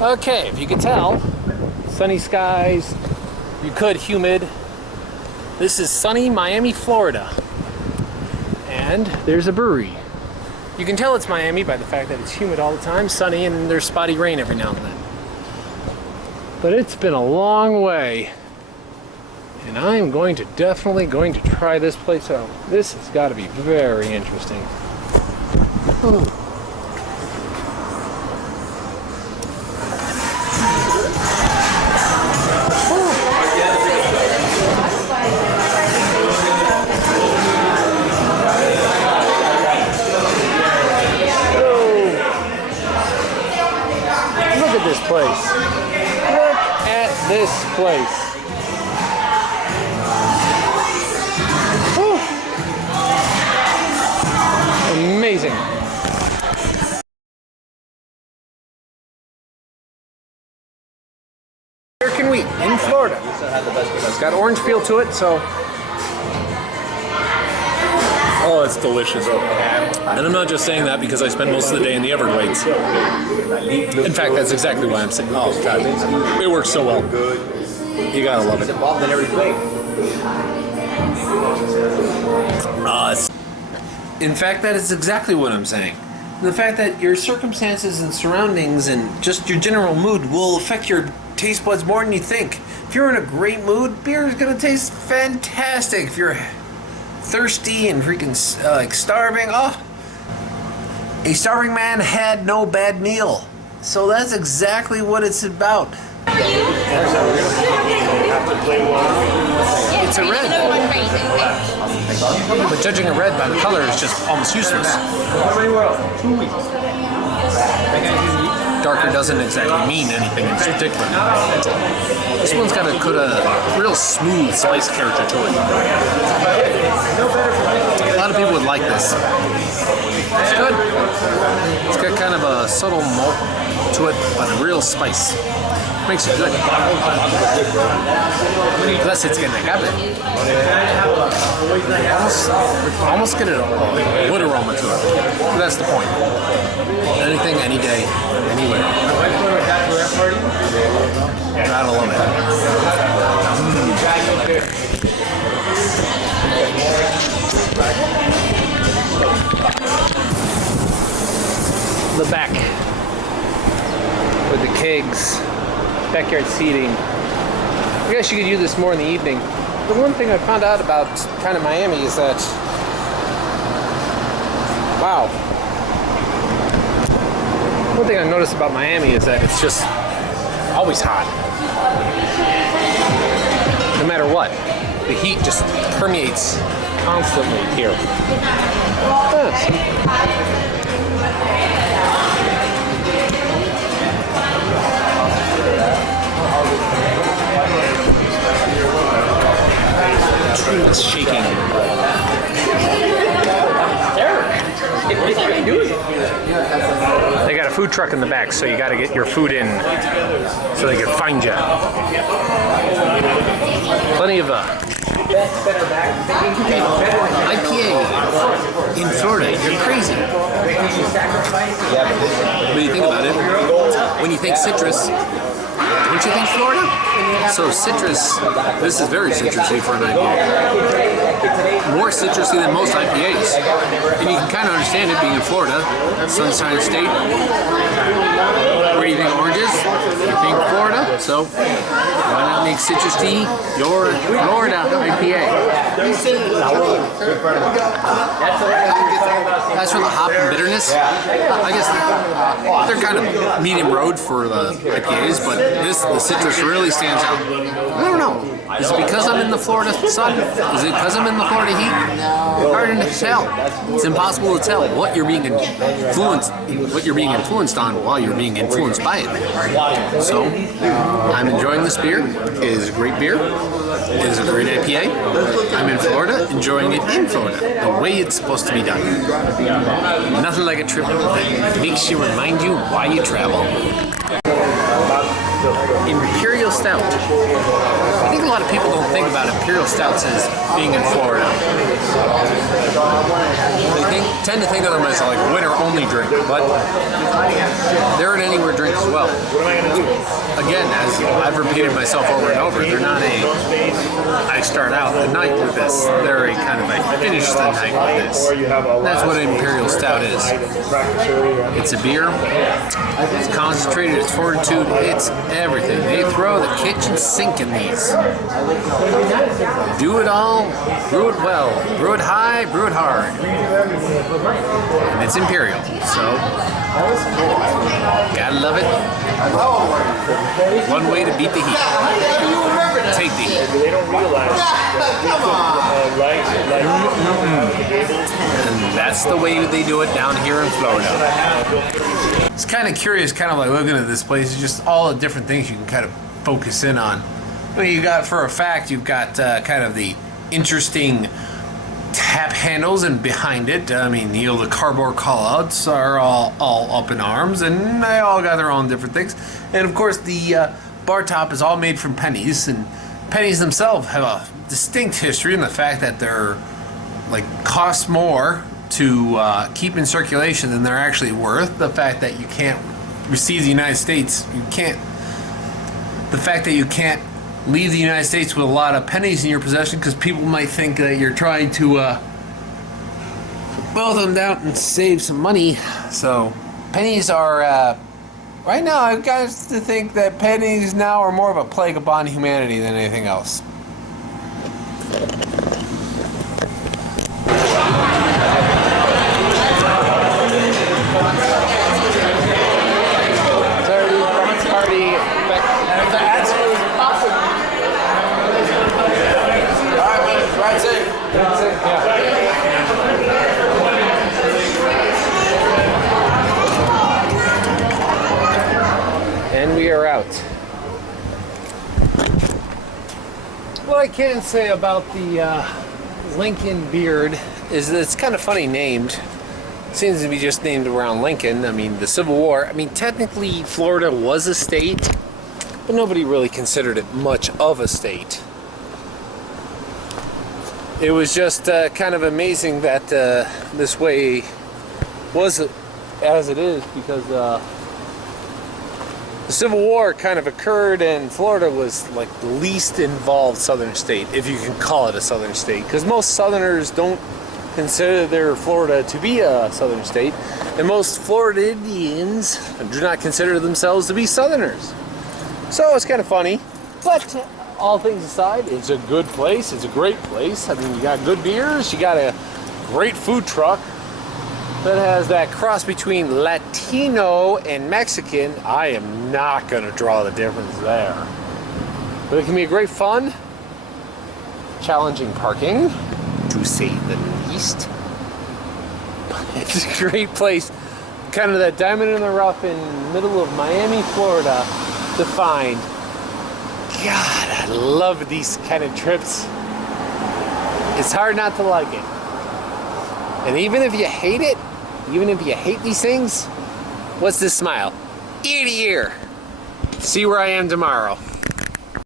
Okay, if you could tell, sunny skies, you could humid. This is sunny Miami, Florida. And there's a brewery. You can tell it's Miami by the fact that it's humid all the time, sunny, and there's spotty rain every now and then. But it's been a long way. And I'm definitely going to try this place out. This has got to be very interesting. Ooh. Look at this place. Look at this place. Amazing. American wheat in Florida. It's got orange feel to it, so. Oh, it's delicious. And I'm not just saying that because I spend most of the day in the Everglades. In fact, that's exactly why I'm saying. Oh, God. It works so well. You gotta love it. In fact, that is exactly what I'm saying. The fact that your circumstances and surroundings and just your general mood will affect your taste buds more than you think. If you're in a great mood, beer is going to taste fantastic. If you're thirsty and freaking like starving, a starving man had no bad meal. So that's exactly what it's about. It's a red. But judging a red by the color is just almost useless. Darker doesn't exactly mean anything in particular. This one's got a real smooth spice character to it. A lot of people would like this. It's good. It's got kind of a subtle malt to it, but a real spice. Makes it good. Plus it's getting agave. Almost get a wood aroma to it. But that's the point. Anything, any day, anywhere. Gotta love it. The back with the kegs. Backyard seating. I guess you could use this more in the evening. The one thing I found out about kind of Miami is that, wow. One thing I noticed about Miami is that it's just always hot. No matter what. The heat just permeates constantly here. Yes. It's shaking. They got a food truck in the back, so you got to get your food in so they can find you. Plenty of IPA in Florida. You're crazy. When you think about it, when you think citrus, don't you think Florida? So citrus, this is very citrusy for an IPA. More citrusy than most IPAs. And you can kind of understand it being in Florida, Sunshine State. Where do you think orange is? You think Florida? So why not make citrus tea your Florida IPA? As for the hop and bitterness, I guess they're kind of medium road for the IPAs, but the citrus really stands out. I don't know. Is it because I'm in the Florida sun? Is it because I'm in the Florida heat? Hard to tell. It's impossible to tell what you're being influenced on while you're being influenced by it. So I'm enjoying this beer. It is a great beer. It is a great IPA. I'm in Florida, enjoying it in Florida, the way it's supposed to be done. Nothing like a trip that makes you remind you why you travel. Imperial Stout. I think a lot of people don't think about Imperial Stouts as being in Florida. They tend to think of them as like a winter-only drink, but they're an anywhere drink as well. Again, as I've repeated myself over and over, they're not I start out the night with this. They're a kind of a finish the night with this. That's what an Imperial Stout is. It's a beer. It's concentrated. It's fortitude. It's everything. They throw the kitchen sink in these. Do it all. Brew it well. Brew it high. Brew it hard. And it's Imperial. So gotta love it. One way to beat the heat. Take the heat. They don't realize And that's the way they do it down here in Florida. It's kind of curious, kind of like looking at this place. It's just all the different things you can kind of focus in on. Well, you got, for a fact, you've got kind of the interesting tap handles, and behind it, I mean, you know, the cardboard callouts are all up in arms, and they all got their own different things. And of course, the bar top is all made from pennies, and pennies themselves have a distinct history in the fact that they're like cost more to keep in circulation than they're actually worth. The fact that you can't receive the United States, the fact that you can't leave the United States with a lot of pennies in your possession, because people might think that you're trying to boil them down and save some money. So pennies are right now, I've got to think that pennies now are more of a plague upon humanity than anything else. And we are out. What I can say about the Lincoln Beard is that it's kind of funny named. It seems to be just named around Lincoln. I mean, the Civil War. I mean, technically Florida was a state, but nobody really considered it much of a state. It was just kind of amazing that this way was as it is, because the Civil War kind of occurred and Florida was like the least involved southern state, if you can call it a southern state, because most southerners don't consider their Florida to be a southern state, and most Floridians do not consider themselves to be southerners. So it's kind of funny, but all things aside, it's a good place. It's a great place. I mean, you got good beers. You got a great food truck that has that cross between Latino and Mexican. I am not going to draw the difference there. But it can be a great fun, challenging parking, to say the least. It's a great place. Kind of that diamond in the rough in the middle of Miami, Florida to find. God, I love these kind of trips. It's hard not to like it. And even if you hate it, even if you hate these things, what's this smile? Ear to ear. See where I am tomorrow.